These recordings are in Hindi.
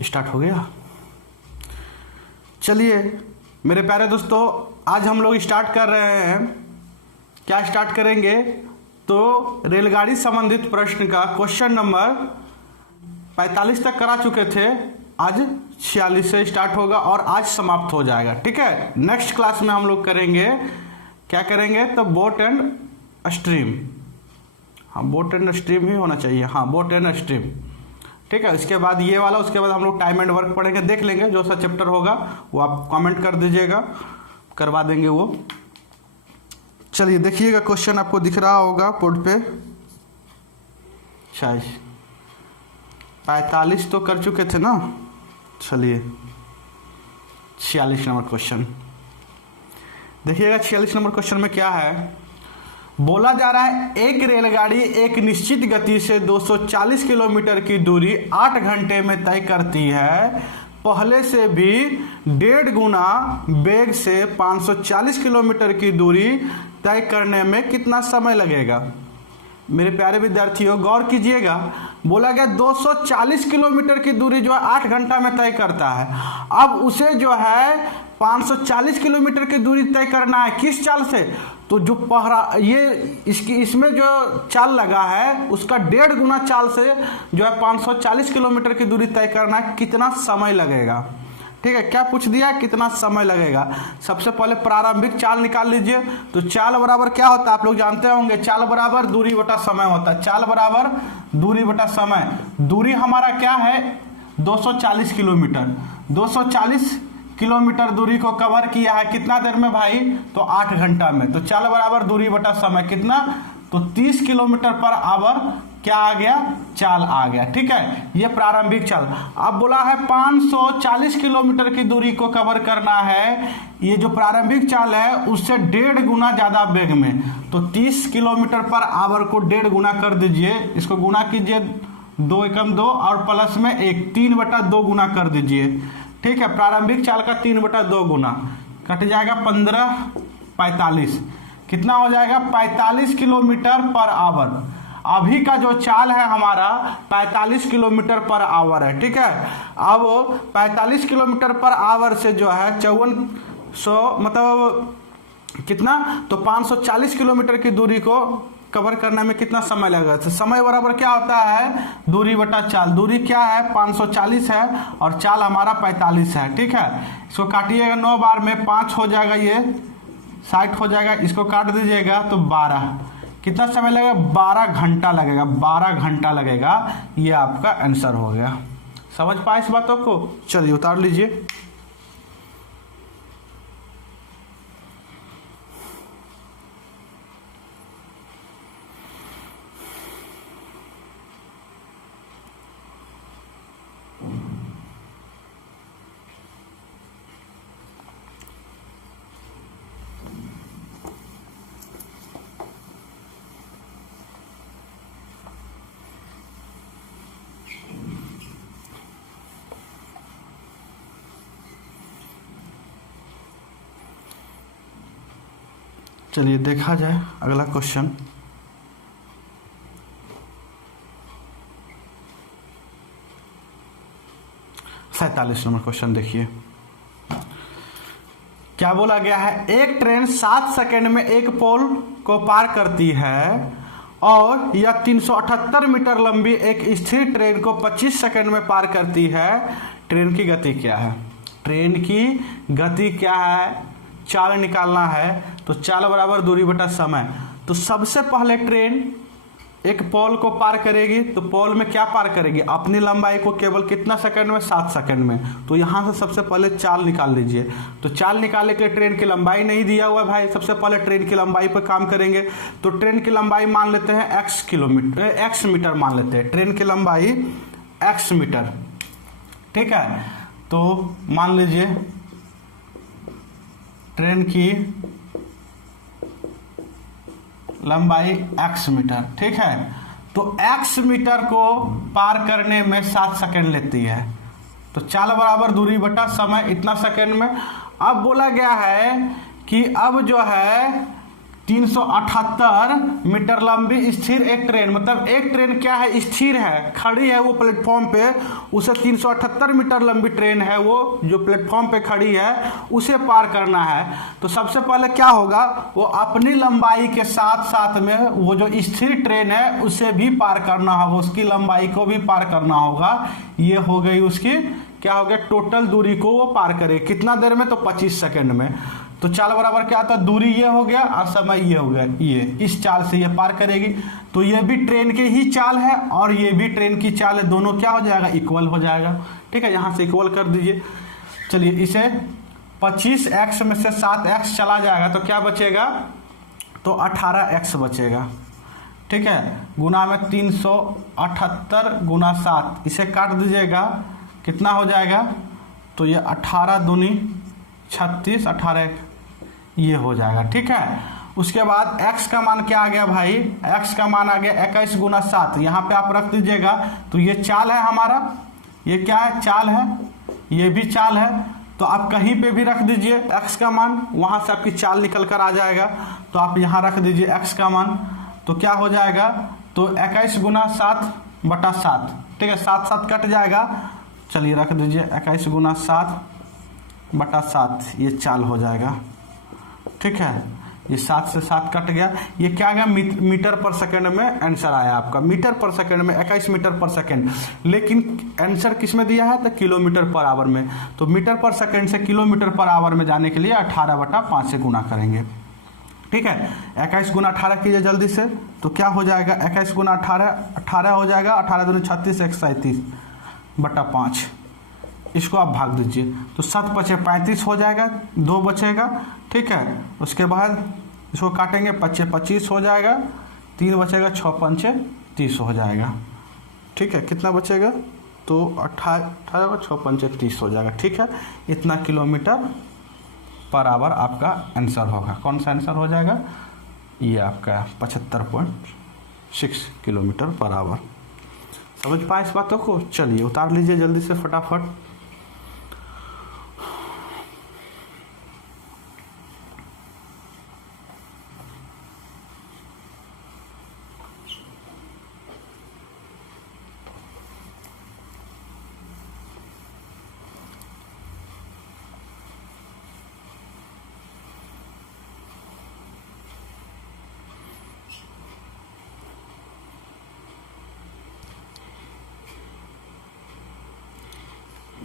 स्टार्ट हो गया। चलिए मेरे प्यारे दोस्तों, आज हम लोग स्टार्ट कर रहे हैं। क्या स्टार्ट करेंगे? तो रेलगाड़ी संबंधित प्रश्न का क्वेश्चन नंबर 45 तक करा चुके थे, आज 46 से स्टार्ट होगा और आज समाप्त हो जाएगा। ठीक है, नेक्स्ट क्लास में हम लोग करेंगे, क्या करेंगे? तो बोट एंड स्ट्रीम। हाँ, बोट एंड स्ट्रीम ही होना चाहिए। हाँ, बोट एंड स्ट्रीम। ठीक है, इसके बाद ये वाला, उसके बाद हम लोग टाइम एंड वर्क पढ़ेंगे। देख लेंगे, जो सा चैप्टर होगा वो आप कमेंट कर दीजिएगा, करवा देंगे वो। चलिए देखिएगा, क्वेश्चन आपको दिख रहा होगा बोर्ड पे। शायद 45 तो कर चुके थे ना। चलिए 46 नंबर क्वेश्चन देखिएगा। 46 नंबर क्वेश्चन में क्या है? बोला जा रहा है एक रेलगाड़ी एक निश्चित गति से 240 किलोमीटर की दूरी 8 घंटे में तय करती है। पहले से भी 1.5 गुना वेग से 540 किलोमीटर की दूरी तय करने में कितना समय लगेगा? मेरे प्यारे विद्यार्थियों, गौर कीजिएगा। बोला गया 240 किलोमीटर की दूरी जो है 8 घंटा में तय करता है। अब उसे जो है 540 किलोमीटर की दूरी तय करना है। किस चाल से? तो जो पहरा ये इसमें जो चाल लगा है उसका 1.5 गुना चाल से जो है 540 किलोमीटर की दूरी तय करना है। कितना समय लगेगा? ठीक है, क्या पूछ दिया? कितना समय लगेगा? सबसे पहले प्रारंभिक चाल निकाल लीजिए। तो चाल बराबर क्या होता है? आप लोग जानते होंगे, चाल बराबर दूरी बटा समय होता है। चाल बराबर दूरी बटा समय। दूरी हमारा क्या है? 240 किलोमीटर। 240 किलोमीटर दूरी को कवर किया है कितना देर में भाई? तो 8 घंटा में। तो चाल बराबर दूरी बटा समय कितना? तो 30 किलोमीटर पर आवर क्या आ गया? चाल आ गया। ठीक है, ये प्रारंभिक चाल। अब बोला है 540 किलोमीटर की दूरी को कवर करना है। ये जो प्रारंभिक चाल है उससे 1.5 गुना ज्यादा वेग में। तो 30 किलोमीटर पर आवर को 1.5 गुना कर दीजिए। इसको गुना कीजिए, 2 एकम 2 और प्लस में 1, 3/2 गुना कर दीजिए। ठीक है, प्रारंभिक चाल का 3/2 गुना कट जाएगा 15, 45 कितना हो जाएगा? 45 किलोमीटर पर आवर। अभी का जो चाल है हमारा 45 किलोमीटर पर आवर है। ठीक है, अब 45 किलोमीटर पर आवर से जो है 5400 मतलब कितना? तो 540 किलोमीटर की दूरी को कवर करने में कितना समय लगेगा? तो समय बराबर क्या होता है? दूरी बटा चाल। दूरी क्या है? 540 है और चाल हमारा 45 है। ठीक है, इसको काटिएगा 9 बार में, 5 हो जाएगा, ये 60 हो जाएगा। इसको काट दीजिएगा तो 12। कितना समय लगेगा? 12 घंटा लगेगा। 12 घंटा लगेगा। ये आपका आंसर हो गया। समझ पाए इस बातों को? चलिए उतार लीजिए। चलिए देखा जाए अगला क्वेश्चन। सैंतालीस नंबर क्वेश्चन देखिए, क्या बोला गया है? एक ट्रेन 7 सेकंड में एक पोल को पार करती है और यह 378 मीटर लंबी एक स्थिर ट्रेन को 25 सेकंड में पार करती है। ट्रेन की गति क्या है? ट्रेन की गति क्या है? चाल निकालना है। तो चाल बराबर दूरी बटा समय। तो सबसे पहले ट्रेन एक पोल को पार करेगी। तो पोल में क्या पार करेगी? अपनी लंबाई को केवल कितना सेकंड में? 7 सेकंड में। तो यहाँ से सबसे पहले चाल निकाल लीजिए। तो चाल निकालने के लिए ट्रेन की लंबाई नहीं दिया हुआ है भाई। सबसे पहले ट्रेन की लंबाई पर काम करेंगे। तो ट्रेन की लंबाई मान लेते हैं x मीटर मान लेते हैं। ट्रेन की लंबाई x मीटर। ठीक है, तो मान लीजिए ट्रेन की लंबाई x मीटर। ठीक है, तो x मीटर को पार करने में 7 सेकंड लेती है। तो चाल बराबर दूरी बटा समय, इतना सेकंड में। अब बोला गया है कि अब जो है 378 मीटर लंबी स्थिर एक ट्रेन, मतलब एक ट्रेन क्या है, स्थिर है, खड़ी है वो प्लेटफॉर्म पे, उसे 378 मीटर लंबी ट्रेन है वो जो प्लेटफॉर्म पे खड़ी है, उसे पार करना है। तो सबसे पहले क्या होगा, वो अपनी लंबाई के साथ साथ में वो जो स्थिर ट्रेन है उसे भी पार करना होगा, उसकी लंबाई को भी पार करना होगा। ये हो गई उसकी क्या हो गया, टोटल दूरी को वो पार करे कितना देर में, तो 25 सेकंड में। तो चाल बराबर क्या आता है, दूरी ये हो गया और समय ये हो गया, ये इस चाल से ये पार करेगी। तो ये भी ट्रेन के ही चाल है और ये भी ट्रेन की चाल है, दोनों क्या हो जाएगा, इक्वल हो जाएगा। ठीक है, यहाँ से इक्वल कर दीजिए। चलिए इसे 25x में से 7x चला जाएगा तो क्या बचेगा, तो 18x बचेगा। ठीक है, गुना में 378 गुना 7, इसे काट दीजिएगा, कितना हो जाएगा, तो ये 18 दूनी 36, 18 ये हो जाएगा। ठीक है, उसके बाद x का मान क्या आ गया भाई, x का मान आ गया 21 गुना 7, यहाँ पे आप रख दीजिएगा। तो ये चाल है हमारा, ये क्या है, चाल है, ये भी चाल है, तो आप कहीं पे भी रख दीजिए x का मान, वहां से आपकी चाल निकल कर आ जाएगा। तो आप यहाँ रख दीजिए x का मान, तो क्या हो जाएगा, तो 21 गुना 7 बटा 7। ठीक है, 7 7 कट जाएगा, चलिए रख दीजिए 21 गुना 7 बटा 7, ये चाल हो जाएगा। ठीक है, ये 7 से 7 कट गया, ये क्या गया, मीटर पर सेकंड में आंसर आया आपका, मीटर पर सेकंड में 21 मीटर पर सेकंड। लेकिन आंसर किस में दिया है, तो किलोमीटर पर आवर में। तो मीटर पर सेकंड से किलोमीटर पर आवर में जाने के लिए 18/5 से गुना करेंगे। ठीक है, 21 गुना 18 कीजिए जल्दी से, तो क्या हो जाएगा, 21 गुना 18 हो जाएगा, 18 दूनी 36, 137 बटा 5, इसको आप भाग दीजिए, तो 7 पचे 35 हो जाएगा, 2 बचेगा। ठीक है, उसके बाद इसको काटेंगे, 25 25 हो जाएगा, 3 बचेगा, 6 पंचे 30 हो जाएगा। ठीक है, कितना बचेगा, तो 18 6 पंचे 30 हो जाएगा। ठीक है, इतना किलोमीटर पर आवर आपका आंसर होगा। कौन सा आंसर हो जाएगा, ये आपका 75.6 किलोमीटर पर आवर। समझ पाए इस बातों को, चलिए उतार लीजिए जल्दी से फटाफट।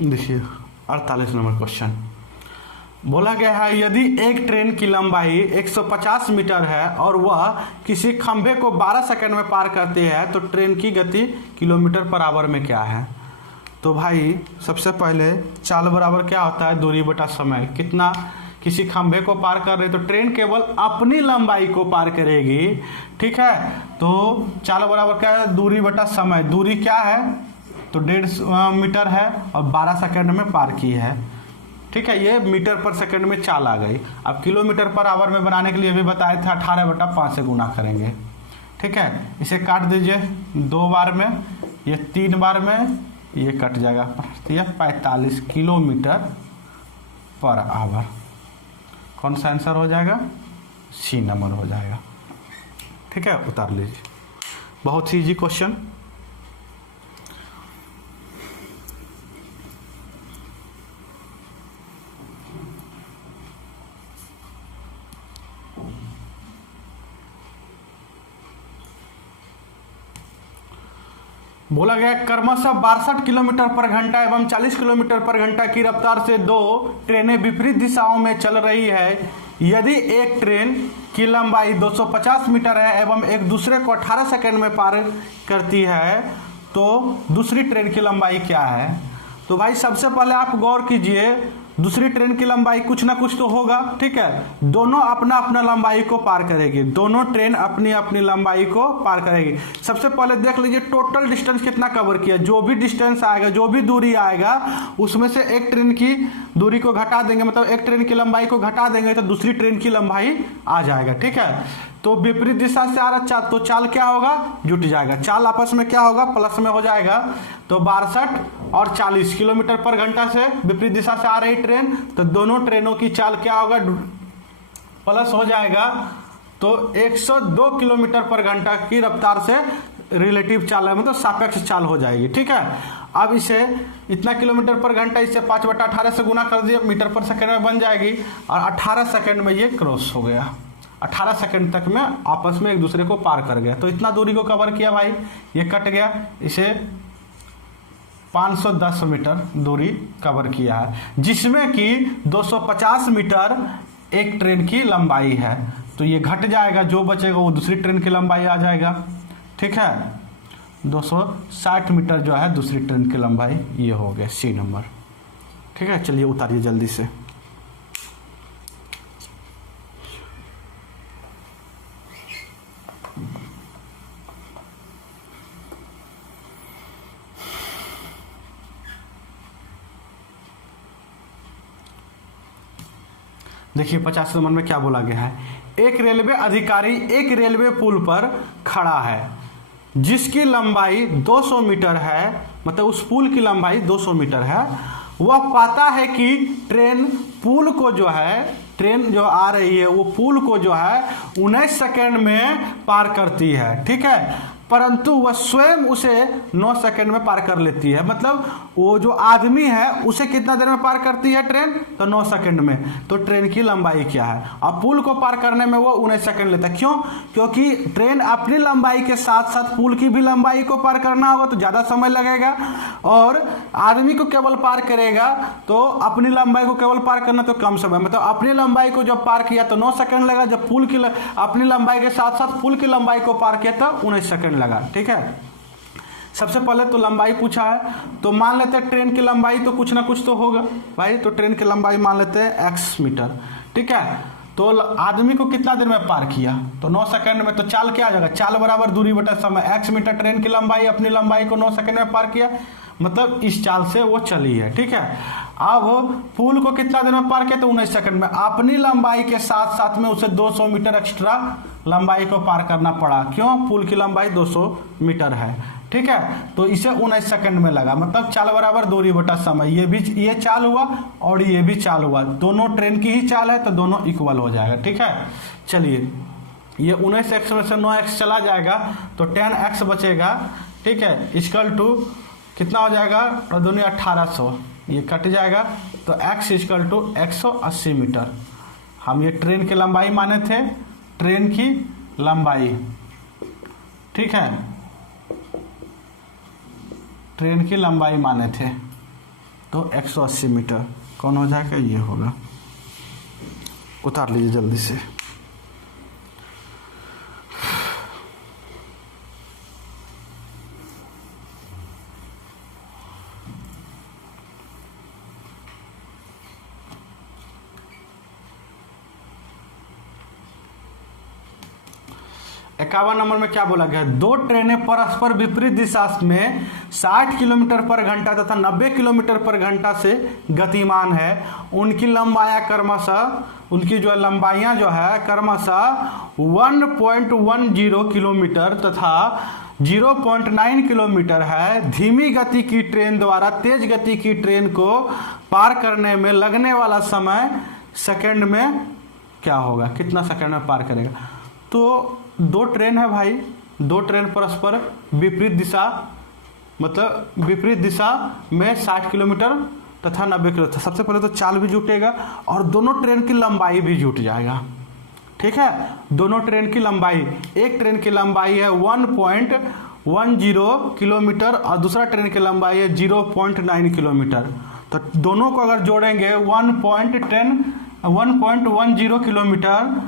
देखिए 48 नंबर क्वेश्चन बोला गया है, यदि एक ट्रेन की लंबाई 150 मीटर है और वह किसी खंभे को 12 सेकंड में पार करती है तो ट्रेन की गति किलोमीटर पर आवर में क्या है। तो भाई सबसे पहले चाल बराबर क्या होता है, दूरी बटा समय। कितना, किसी खंभे को पार कर रही तो ट्रेन केवल अपनी लंबाई को पार करेगी। ठीक है, तो चाल बराबर क्या है, दूरी बटा समय। दूरी क्या है, तो 1.5 मीटर है और 12 सेकंड में पार की है। ठीक है, ये मीटर पर सेकंड में चाल आ गई। अब किलोमीटर पर आवर में बनाने के लिए भी बताए थे, 18/5 से गुना करेंगे। ठीक है, इसे काट दीजिए 2 बार में, ये 3 बार में, ये कट जाएगा, ये 45 किलोमीटर पर आवर। कौन सा आंसर हो जाएगा, सी नंबर हो जाएगा। ठीक है, उतार लीजिए, बहुत ही इजी क्वेश्चन। बोला गया क्रमशः 62 किलोमीटर पर घंटा एवं 40 किलोमीटर पर घंटा की रफ्तार से 2 ट्रेनें विपरीत दिशाओं में चल रही है। यदि एक ट्रेन की लंबाई 250 मीटर है एवं एक दूसरे को 18 सेकंड में पार करती है तो दूसरी ट्रेन की लंबाई क्या है। तो भाई सबसे पहले आप गौर कीजिए, दूसरी ट्रेन की लंबाई कुछ ना कुछ तो होगा। ठीक है, दोनों अपना अपना लंबाई को पार करेगी, दोनों ट्रेन अपनी अपनी लंबाई को पार करेगी। सबसे पहले देख लीजिए टोटल डिस्टेंस कितना कवर किया, जो भी डिस्टेंस आएगा, जो भी दूरी आएगा उसमें से एक ट्रेन की दूरी को घटा देंगे, मतलब एक ट्रेन की लंबाई को घटा देंगे तो दूसरी ट्रेन की लंबाई आ जाएगा। ठीक है, तो विपरीत दिशा से आ रहा चाल, तो चाल क्या होगा, जुट जाएगा। चाल आपस में क्या होगा, प्लस में हो जाएगा। तो 62 और 40 किलोमीटर पर घंटा से विपरीत दिशा से आ रही ट्रेन, तो दोनों ट्रेनों की चाल क्या होगा, प्लस हो जाएगा। तो 102 किलोमीटर पर घंटा की रफ्तार से रिलेटिव चाल है, मतलब सापेक्ष चाल हो जाएगी। ठीक है, अब इसे इतना किलोमीटर पर घंटा इसे 5/18 से गुना कर दिया, मीटर पर सेकंड में बन जाएगी, और 18 सेकंड में ये क्रॉस हो गया। 18 सेकंड तक में आपस में एक दूसरे को पार कर गया। तो इतना दूरी को कवर किया भाई, ये कट गया, इसे 510 मीटर दूरी कवर किया है, जिसमें कि 250 मीटर एक ट्रेन की लंबाई है। तो ये घट जाएगा, जो बचेगा वो दूसरी ट्रेन की लंबाई आ जाएगा। ठीक है, 260 मीटर जो है दूसरी ट्रेन की लंबाई, ये हो गया सी नंबर। ठीक है, चलिए उतारिए जल्दी से। देखिए 50 नंबर में क्या बोला गया है, एक रेलवे अधिकारी एक रेलवे पुल पर खड़ा है जिसकी लंबाई 200 मीटर है, मतलब उस पुल की लंबाई 200 मीटर है। वह पाता है कि ट्रेन पुल को जो है, ट्रेन जो आ रही है वो पुल को जो है 19 सेकंड में पार करती है। ठीक है, परंतु वह स्वयं उसे 9 सेकंड में पार कर लेती है। मतलब वो जो आदमी है उसे कितना देर में पार करती है ट्रेन, तो 9 सेकंड में। तो ट्रेन की लंबाई क्या है, अब पुल को पार करने में वो 19 सेकंड लेता है। क्यों? क्योंकि ट्रेन अपनी लंबाई के साथ साथ पुल की भी लंबाई को पार करना होगा तो ज़्यादा समय लगेगा, और आदमी को केवल पार करेगा तो अपनी लंबाई को केवल पार करना तो कम समय, मतलब अपनी लंबाई को जब पार किया तो 9 सेकंड लगा, जब पुल की अपनी लंबाई के साथ साथ पुल की लंबाई को पार किया तो 19 सेकंड लगा। ठीक है, सबसे पहले तो लंबाई पूछा है, तो मान लेते हैं ट्रेन की लंबाई तो कुछ ना कुछ तो होगा भाई, तो ट्रेन की लंबाई मान लेते हैं x मीटर। ठीक है, तो आदमी को कितना देर में पार किया, तो 9 सेकंड में। तो चाल क्या आ जाएगा, चाल बराबर दूरी बटा समय, x मीटर ट्रेन की लंबाई, अपनी लंबाई को 9 सेकंड में पार किया, मतलब इस चाल से वो चली है। ठीक है, अब पुल को कितना देर में पार किया, तो 19 सेकंड में। अपनी लंबाई के साथ साथ में उसे 200 मीटर एक्स्ट्रा लंबाई को पार करना पड़ा। क्यों? पुल की लंबाई 200 मीटर है। ठीक है, तो इसे 19 सेकंड में लगा, मतलब चाल बराबर दूरी बटा समय। ये भी ये चाल हुआ और ये भी चाल हुआ, दोनों ट्रेन की ही चाल है तो दोनों इक्वल हो जाएगा। ठीक है, चलिए ये 19x में से 9x चला जाएगा तो 10x बचेगा। ठीक है, इक्वल टू कितना हो जाएगा, और दोनों 1800, ये कट जाएगा, तो x इक्वल टू 180 मीटर। हम ये ट्रेन की लंबाई माने थे, ट्रेन की लंबाई। ठीक है, ट्रेन की लंबाई माने थे, तो 180 मीटर कौन हो जाएगा, ये होगा। उतार लीजिए जल्दी से। इक्यावन नंबर में क्या बोला गया, दो ट्रेनें परस्पर विपरीत दिशा में 60 किलोमीटर पर घंटा तथा 90 किलोमीटर पर घंटा से गतिमान है। उनकी लंबाइयाँ क्रमशः, उनकी जो लंबाइयाँ जो है क्रमशः 1.10 किलोमीटर तथा 0.9 किलोमीटर है। धीमी गति की ट्रेन द्वारा तेज गति की ट्रेन को पार करने में लगने वाला समय सेकंड में क्या होगा, कितना सेकंड में पार करेगा। तो दो ट्रेन है भाई, दो ट्रेन परस्पर विपरीत दिशा, मतलब विपरीत दिशा में 60 किलोमीटर तथा 90 किलोमीटर। सबसे पहले तो चाल भी जुटेगा और दोनों ट्रेन की लंबाई भी जुट जाएगा। ठीक है, दोनों ट्रेन की लंबाई, एक ट्रेन की लंबाई है 1.10 किलोमीटर और दूसरा ट्रेन की लंबाई है 0.9 किलोमीटर। तो दोनों को अगर जोड़ेंगे 1.10 किलोमीटर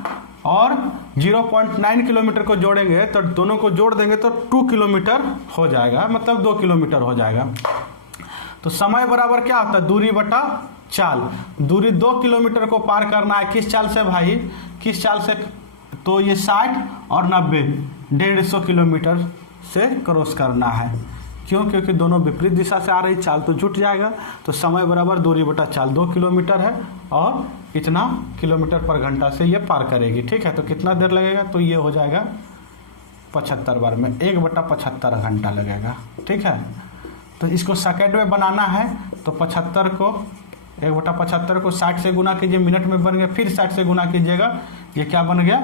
और 0.9 किलोमीटर को जोड़ेंगे तो दोनों को जोड़ देंगे तो 2 किलोमीटर हो जाएगा, मतलब 2 किलोमीटर हो जाएगा। तो समय बराबर क्या होता है, दूरी बटा चाल। दूरी 2 किलोमीटर को पार करना है, किस चाल से भाई, किस चाल से, तो ये 60 और 90 150 किलोमीटर से क्रॉस करना है। क्यों? क्योंकि दोनों विपरीत दिशा से आ रही, चाल तो जुट जाएगा। तो समय बराबर दूरी बटा चाल 2 किलोमीटर है और इतना किलोमीटर पर घंटा से ये पार करेगी। ठीक है, तो कितना देर लगेगा, तो ये हो जाएगा 75 बार में 1/75 घंटा लगेगा। ठीक है, तो इसको सेकंड में बनाना है तो 75 को 1/75 को 60 से गुना कीजिए, मिनट में बन गया, फिर 60 से गुना कीजिएगा, ये क्या बन गया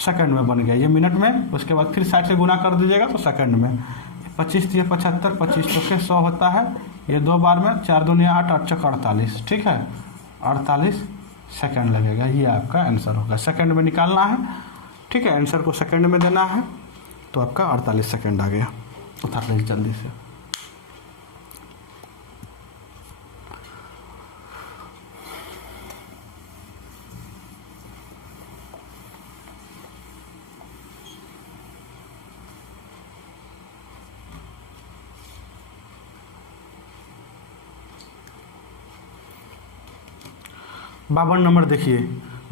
सेकंड में बन गया, ये मिनट में, उसके बाद फिर 60 से गुना कर दीजिएगा तो सेकंड में। 25 × 75, 25 चौके 100 होता है, ये 2 बार में, 4 दूनी 8, 8 चौके 48, ठीक है, 48 सेकंड लगेगा। ये आपका आंसर होगा, सेकंड में निकालना है, ठीक है, आंसर को सेकंड में देना है, तो आपका 48 सेकंड आ गया। उतार लीजिए जल्दी से। बावन नंबर देखिए,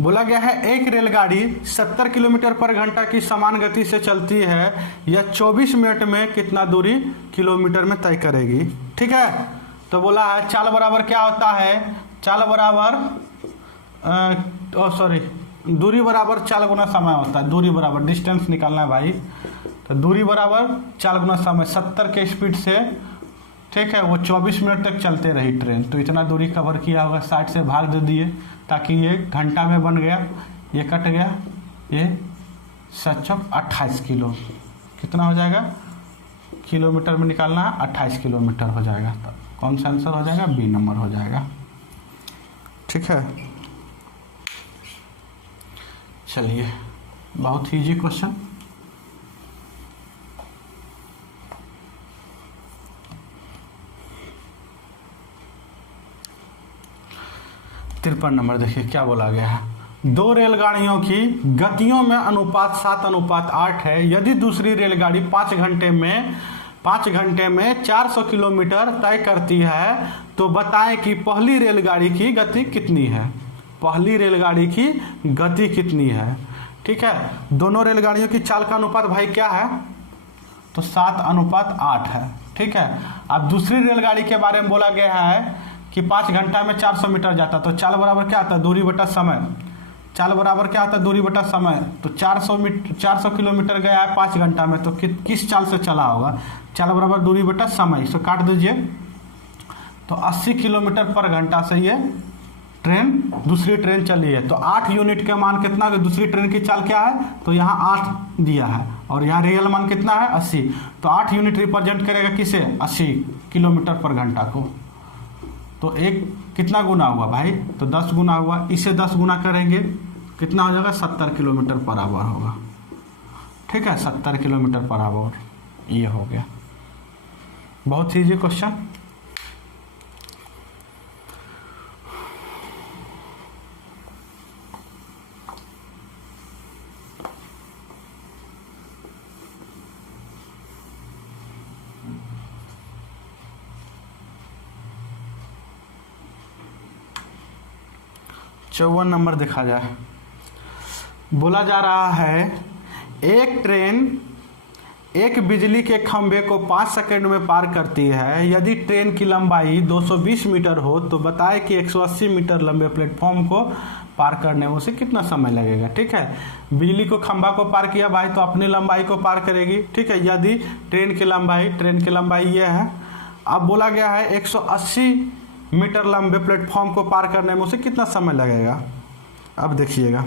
बोला गया है एक रेलगाड़ी 70 किलोमीटर पर घंटा की समान गति से चलती है, यह 24 मिनट में कितना दूरी किलोमीटर में तय करेगी, ठीक है। तो बोला है चाल बराबर क्या होता है, चाल बराबर दूरी बराबर चाल गुना समय होता है, दूरी बराबर डिस्टेंस निकालना है भाई, तो दूरी बराबर चाल गुना समय। 70 के स्पीड से, ठीक है, वो 24 मिनट तक चलते रही ट्रेन, तो इतना दूरी कवर किया होगा, 60 से भाग दे दिए ताकि ये घंटा में बन गया, ये कट गया, ये 7 28 किलो, कितना हो जाएगा किलोमीटर में निकालना है, 28 किलोमीटर हो जाएगा। तो कौन सा आंसर हो जाएगा, बी नंबर हो जाएगा, ठीक है। चलिए, बहुत ईजी क्वेश्चन। तिरपन नंबर देखिए क्या बोला गया है, दो रेलगाड़ियों की गतियों में अनुपात 7:8 है। यदि दूसरी रेलगाड़ी 5 घंटे में 400 किलोमीटर तय करती है तो बताएं कि पहली रेलगाड़ी की गति कितनी है, पहली रेलगाड़ी की गति कितनी है, ठीक है। दोनों रेलगाड़ियों की चाल का अनुपात भाई क्या है, तो 7:8 है, ठीक है। अब दूसरी रेलगाड़ी के बारे में बोला गया है कि 5 घंटा में 400 मीटर जाता, तो चाल बराबर क्या आता है, दूरी बटा समय। चाल बराबर क्या आता है, दूरी बटा समय। तो 400 किलोमीटर गया है 5 घंटा में, तो किस चाल से चला होगा, चाल बराबर दूरी बटा समय, इसको काट दीजिए, तो 80 किलोमीटर पर घंटा से ये ट्रेन, दूसरी ट्रेन चली है। तो 8 यूनिट के मान कितना, दूसरी ट्रेन की चाल क्या है, तो यहाँ 8 दिया है, और यहाँ रियल मान कितना है 80, तो 8 यूनिट रिप्रेजेंट करेगा किसे, 80 किलोमीटर पर घंटा को। तो एक कितना गुना हुआ भाई, तो 10 गुना हुआ, इसे 10 गुना करेंगे कितना हो जाएगा, 70 किलोमीटर पर आवर होगा, ठीक है, 70 किलोमीटर पर आवर, ये हो गया। बहुत ईजी क्वेश्चन। चौवन नंबर देखा जाए, बोला जा रहा है एक ट्रेन एक बिजली के खंभे को 5 सेकंड में पार करती है। यदि ट्रेन की लंबाई 220 मीटर हो तो बताए कि 180 मीटर लंबे प्लेटफॉर्म को पार करने में उसे कितना समय लगेगा, ठीक है। बिजली को खंभा को पार किया भाई, तो अपनी लंबाई को पार करेगी, ठीक है। यदि ट्रेन की लंबाई ये है, अब बोला गया है 180 मीटर लंबे प्लेटफॉर्म को पार करने में उसे कितना समय लगेगा। अब देखिएगा,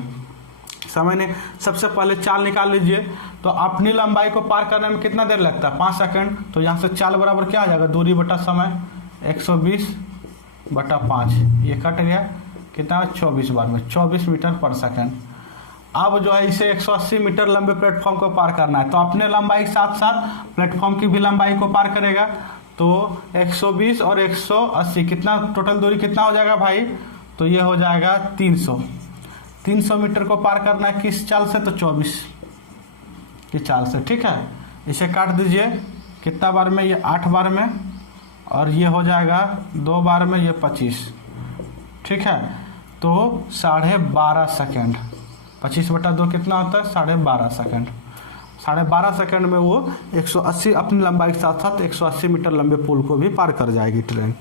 समय ने सबसे पहले चाल निकाल लीजिए, तो अपनी लंबाई को पार करने में कितना देर लगता है, 5 सेकंड। तो यहाँ से चाल बराबर क्या आ जाएगा, दूरी बटा समय, 120/5, ये कट गया, कितना 24 बार में, 24 मीटर पर सेकंड। अब जो है इसे 180 मीटर लंबे प्लेटफॉर्म को पार करना है, तो अपने लंबाई के साथ साथ प्लेटफॉर्म की भी लंबाई को पार करेगा। तो 120 और 180 कितना टोटल दूरी कितना हो जाएगा भाई, तो ये हो जाएगा 300 मीटर को पार करना है किस चाल से, तो 24 की चाल से, ठीक है। इसे काट दीजिए, कितना बार में, ये 8 बार में, और ये हो जाएगा 2 बार में, ये 25, ठीक है। तो 12.5 सेकेंड, 25/2 कितना होता है, 12.5 सेकेंड। 12.5 सेकेंड में वो 180 अपनी लंबाई के साथ साथ 180 मीटर लंबे पुल को भी पार कर जाएगी ट्रेन।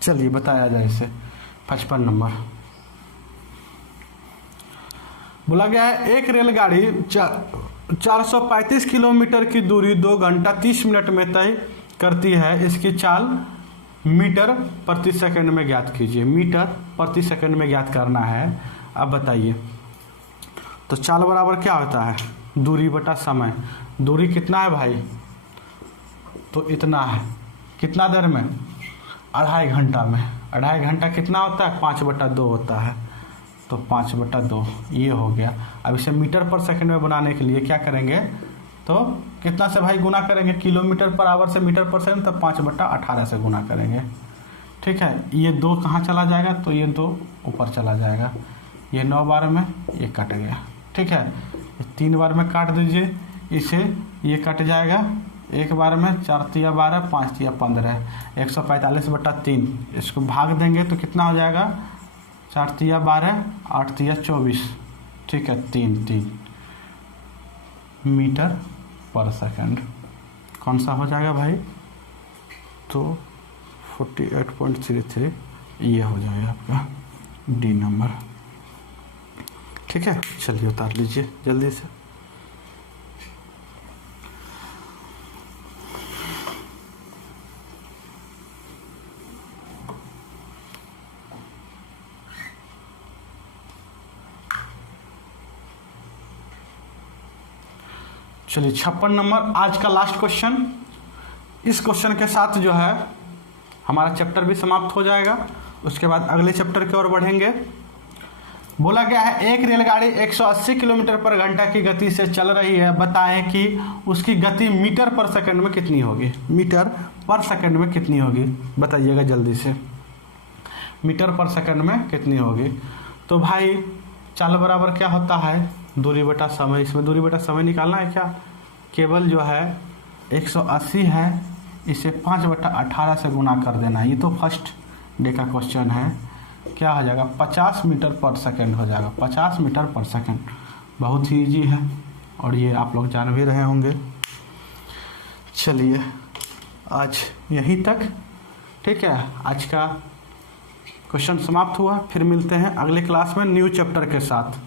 चलिए बताया जाए इसे। 55 नंबर बोला गया है एक रेलगाड़ी 435 किलोमीटर की दूरी 2 घंटा 30 मिनट में तय करती है, इसकी चाल मीटर प्रति सेकंड में ज्ञात कीजिए। मीटर प्रति सेकंड में ज्ञात करना है। अब बताइए, तो चाल बराबर क्या होता है? दूरी बटा समय। दूरी कितना है भाई? तो इतना है। कितना देर में? 2.5 घंटा में। 2.5 घंटा कितना होता है? 5/2 होता है। तो 5/2 ये हो गया। अब इसे मीटर पर सेकंड में बनाने के लिए क्या करेंगे? तो कितना से भाई गुना करेंगे? किलोमीटर पर आवर से मीटर पर सेकंड, तो 5/18 से गुना करेंगे। ठीक है, ये 2 कहाँ चला जाएगा? तो ये 2 ऊपर चला जाएगा। ये 9 बार में ये कट गया। ठीक है, 3 बार में काट दीजिए इसे, ये कट जाएगा 1 बार में। 4 तिया 12, 5 तिया 15, 145/3। इसको भाग देंगे तो कितना हो जाएगा? 4 तिया 12, 8 तिया 24। ठीक है, 3 मीटर पर सेकंड। कौन सा हो जाएगा भाई? तो 48.33 ये हो जाएगा आपका डी नंबर। ठीक है, चलिए उतार लीजिए जल्दी से। चलिए 56 नंबर आज का लास्ट क्वेश्चन। इस क्वेश्चन के साथ जो है हमारा चैप्टर भी समाप्त हो जाएगा। उसके बाद अगले चैप्टर की ओर बढ़ेंगे। बोला गया है एक रेलगाड़ी 180 किलोमीटर पर घंटा की गति से चल रही है, बताएं कि उसकी गति मीटर पर सेकंड में कितनी होगी। मीटर पर सेकंड में कितनी होगी बताइएगा जल्दी से। मीटर पर सेकंड में कितनी होगी? तो भाई चाल बराबर क्या होता है? दूरी बटा समय। इसमें दूरी बटा समय निकालना है क्या? केवल जो है 180 है, इसे 5/18 से गुना कर देना है। ये तो फर्स्ट डे का क्वेश्चन है। क्या हो जाएगा? 50 मीटर पर सेकंड हो जाएगा। 50 मीटर पर सेकंड बहुत ही ईजी है और ये आप लोग जान भी रहे होंगे। चलिए आज यहीं तक। ठीक है, आज का क्वेश्चन समाप्त हुआ। फिर मिलते हैं अगले क्लास में न्यू चैप्टर के साथ।